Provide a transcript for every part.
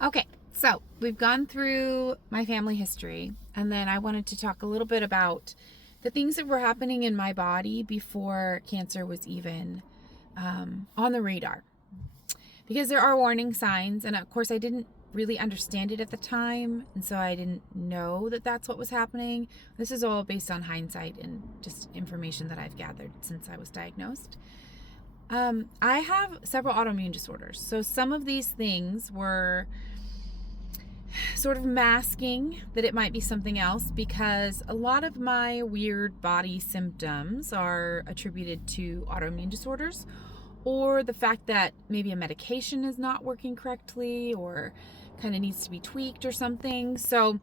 Okay, so we've gone through my family history, and then I wanted to talk a little bit about the things that were happening in my body before cancer was even on the radar. Because there are warning signs, and of course, I didn't really understand it at the time, and so I didn't know that that's what was happening. This is all based on hindsight and just information that I've gathered since I was diagnosed. I have several autoimmune disorders, so some of these things were sort of masking that it might be something else because a lot of my weird body symptoms are attributed to autoimmune disorders or the fact that maybe a medication is not working correctly or kind of needs to be tweaked or something. So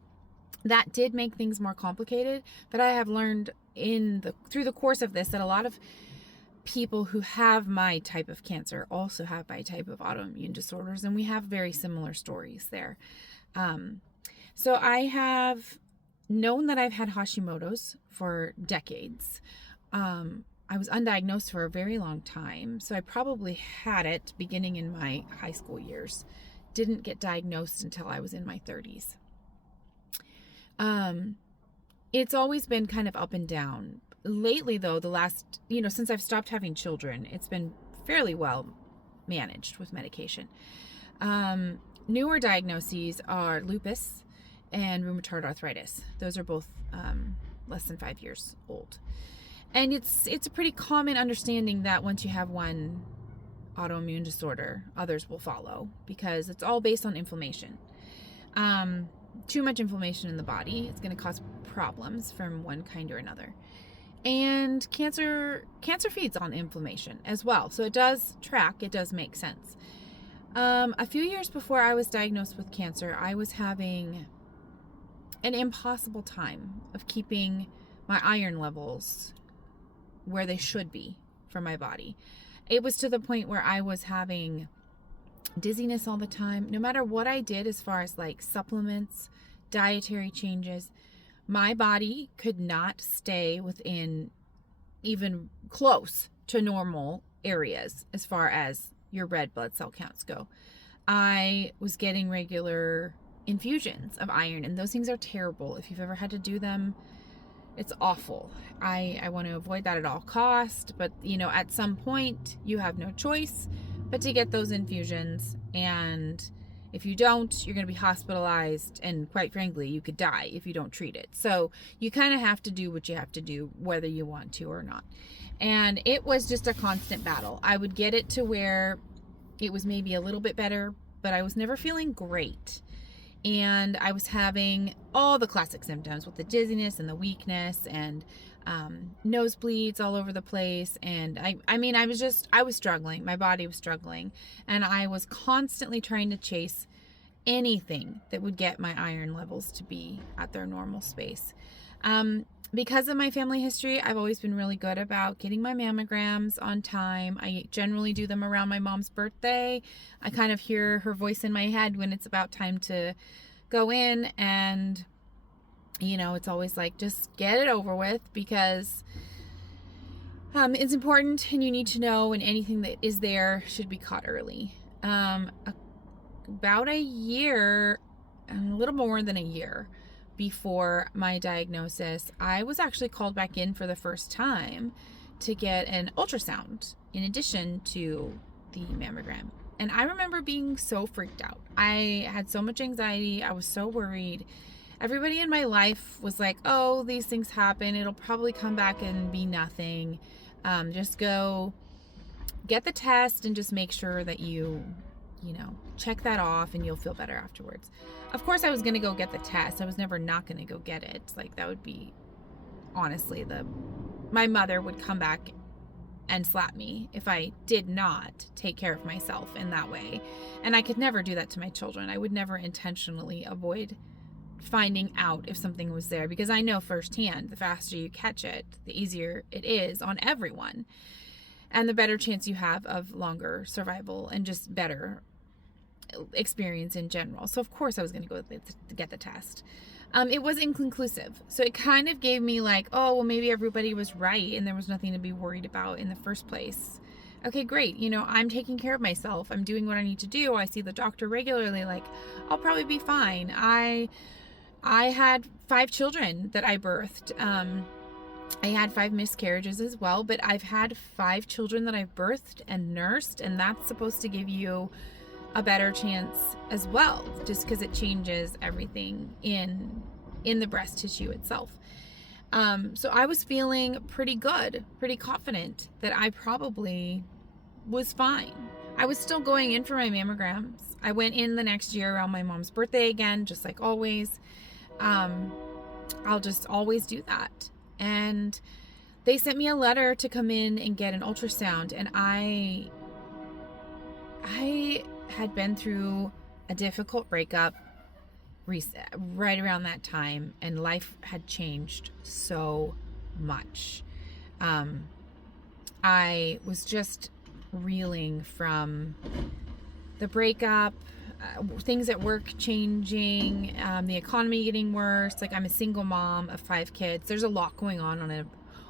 that did make things more complicated, but I have learned through the course of this that a lot of people who have my type of cancer also have my type of autoimmune disorders, and we have very similar stories there. Um, so I have known that I've had Hashimoto's for decades. I was undiagnosed for a very long time, so I probably had it beginning in my high school years. Didn't get diagnosed until I was in my 30s. It's always been kind of up and down. Lately, though, since I've stopped having children, it's been fairly well managed with medication. Newer diagnoses are lupus and rheumatoid arthritis. Those are both less than 5 years old. And it's a pretty common understanding that once you have one autoimmune disorder, others will follow because it's all based on inflammation. Too much inflammation in the body is going to cause problems from one kind or another. And cancer feeds on inflammation as well. So it does make sense. A few years before I was diagnosed with cancer, I was having an impossible time of keeping my iron levels where they should be for my body. It was to the point where I was having dizziness all the time. No matter what I did as far as like supplements, dietary changes, my body could not stay within even close to normal areas as far as your red blood cell counts go. I was getting regular infusions of iron, and those things are terrible. If you've ever had to do them, it's awful. I want to avoid that at all cost, but at some point you have no choice but to get those infusions, and if you don't, you're going to be hospitalized, and quite frankly, you could die if you don't treat it. So you kind of have to do what you have to do, whether you want to or not. And it was just a constant battle. I would get it to where it was maybe a little bit better, but I was never feeling great. And I was having all the classic symptoms with the dizziness and the weakness and nosebleeds all over the place. And I was struggling. My body was struggling. And I was constantly trying to chase anything that would get my iron levels to be at their normal space. Because of my family history, I've always been really good about getting my mammograms on time. I generally do them around my mom's birthday. I kind of hear her voice in my head when it's about time to go in, and it's always like, just get it over with, because it's important and you need to know, and anything that is there should be caught early. About a year, a little more than a year before my diagnosis, I was actually called back in for the first time to get an ultrasound in addition to the mammogram. And I remember being so freaked out. I had so much anxiety. I was so worried. Everybody in my life was like, oh, these things happen. It'll probably come back and be nothing. Just go get the test and just make sure that you check that off and you'll feel better afterwards. Of course, I was going to go get the test. I was never not going to go get it. Like, that would be, honestly, my mother would come back and slap me if I did not take care of myself in that way. And I could never do that to my children. I would never intentionally avoid finding out if something was there, because I know firsthand, the faster you catch it, the easier it is on everyone. And the better chance you have of longer survival and just better experience in general. So of course I was going to go to get the test. It was inconclusive. So it kind of gave me like, oh, well, maybe everybody was right and there was nothing to be worried about in the first place. okay, great. I'm taking care of myself. I'm doing what I need to do. I see the doctor regularly. Like, I'll probably be fine. I had 5 children that I birthed. I had 5 miscarriages as well, but I've had 5 children that I've birthed and nursed, and that's supposed to give you a better chance as well, just because it changes everything in the breast tissue itself. So I was feeling pretty good, pretty confident that I probably was fine. I was still going in for my mammograms. I went in the next year around my mom's birthday again, just like always. I'll just always do that. And they sent me a letter to come in and get an ultrasound, and I had been through a difficult breakup right around that time, and life had changed so much. I was just reeling from the breakup, things at work changing, the economy getting worse. Like, I'm a single mom of 5 kids. There's a lot going on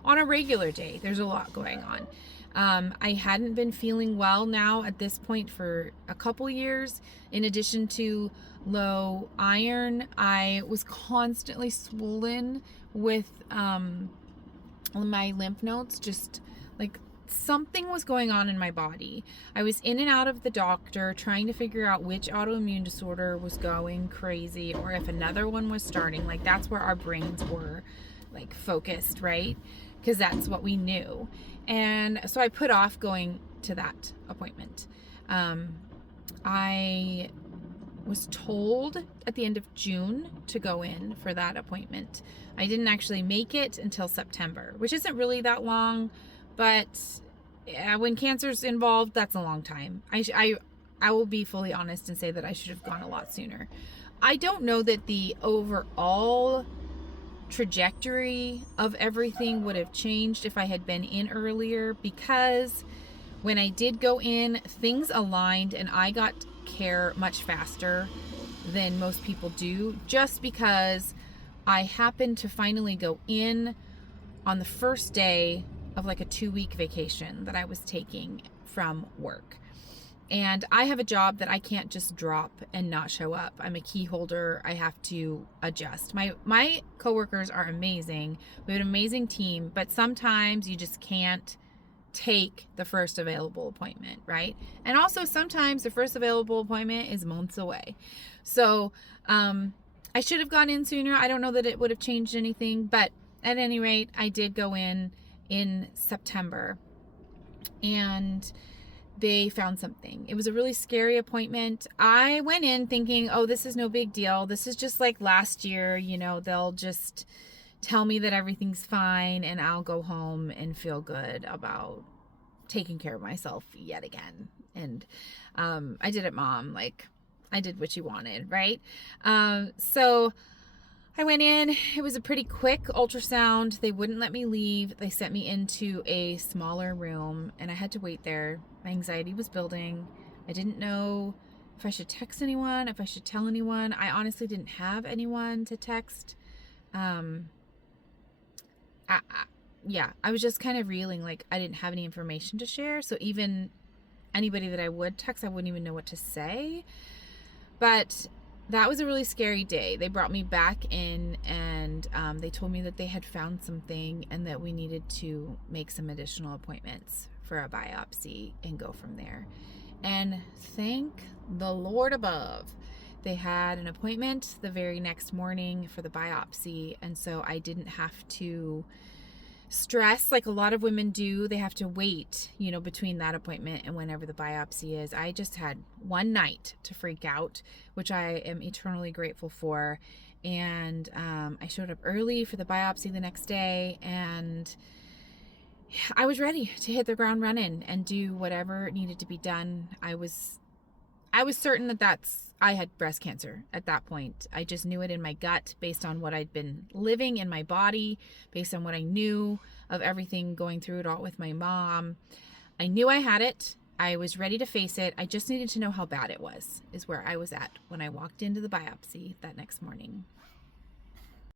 a regular day. There's a lot going on. I hadn't been feeling well now at this point for a couple years. In addition to low iron, I was constantly swollen with my lymph nodes, just like something was going on in my body. I was in and out of the doctor trying to figure out which autoimmune disorder was going crazy or if another one was starting. Like, that's where our brains were like focused, right? Because that's what we knew. And so I put off going to that appointment. I was told at the end of June to go in for that appointment. I didn't actually make it until September, which isn't really that long, but when cancer's involved, that's a long time. I will be fully honest and say that I should have gone a lot sooner. I don't know that the overall trajectory of everything would have changed if I had been in earlier, because when I did go in, things aligned and I got care much faster than most people do, just because I happened to finally go in on the first day of like a 2-week vacation that I was taking from work. And I have a job that I can't just drop and not show up. I'm a key holder. I have to adjust. My coworkers are amazing. We have an amazing team, but sometimes you just can't take the first available appointment, right? And also sometimes the first available appointment is months away. So I should have gone in sooner. I don't know that it would have changed anything, but at any rate, I did go in September, and they found something. It was a really scary appointment. I went in thinking, oh, this is no big deal. This is just like last year, they'll just tell me that everything's fine and I'll go home and feel good about taking care of myself yet again. And I did it, Mom. Like, I did what you wanted, right? So I went in. It was a pretty quick ultrasound. They wouldn't let me leave. They sent me into a smaller room, and I had to wait there. My anxiety was building. I didn't know if I should text anyone, if I should tell anyone. I honestly didn't have anyone to text. I was just kind of reeling, like I didn't have any information to share. So even anybody that I would text, I wouldn't even know what to say. But that was a really scary day. They brought me back in, and they told me that they had found something and that we needed to make some additional appointments for a biopsy and go from there. And thank the Lord above, they had an appointment the very next morning for the biopsy, and so I didn't have to stress like a lot of women do. They have to wait, between that appointment and whenever the biopsy is. I just had one night to freak out, which I am eternally grateful for. And I showed up early for the biopsy the next day, and I was ready to hit the ground running and do whatever needed to be done. I was certain that I had breast cancer at that point. I just knew it in my gut based on what I'd been living in my body, based on what I knew of everything going through it all with my mom. I knew I had it. I was ready to face it. I just needed to know how bad it was, is where I was at when I walked into the biopsy that next morning.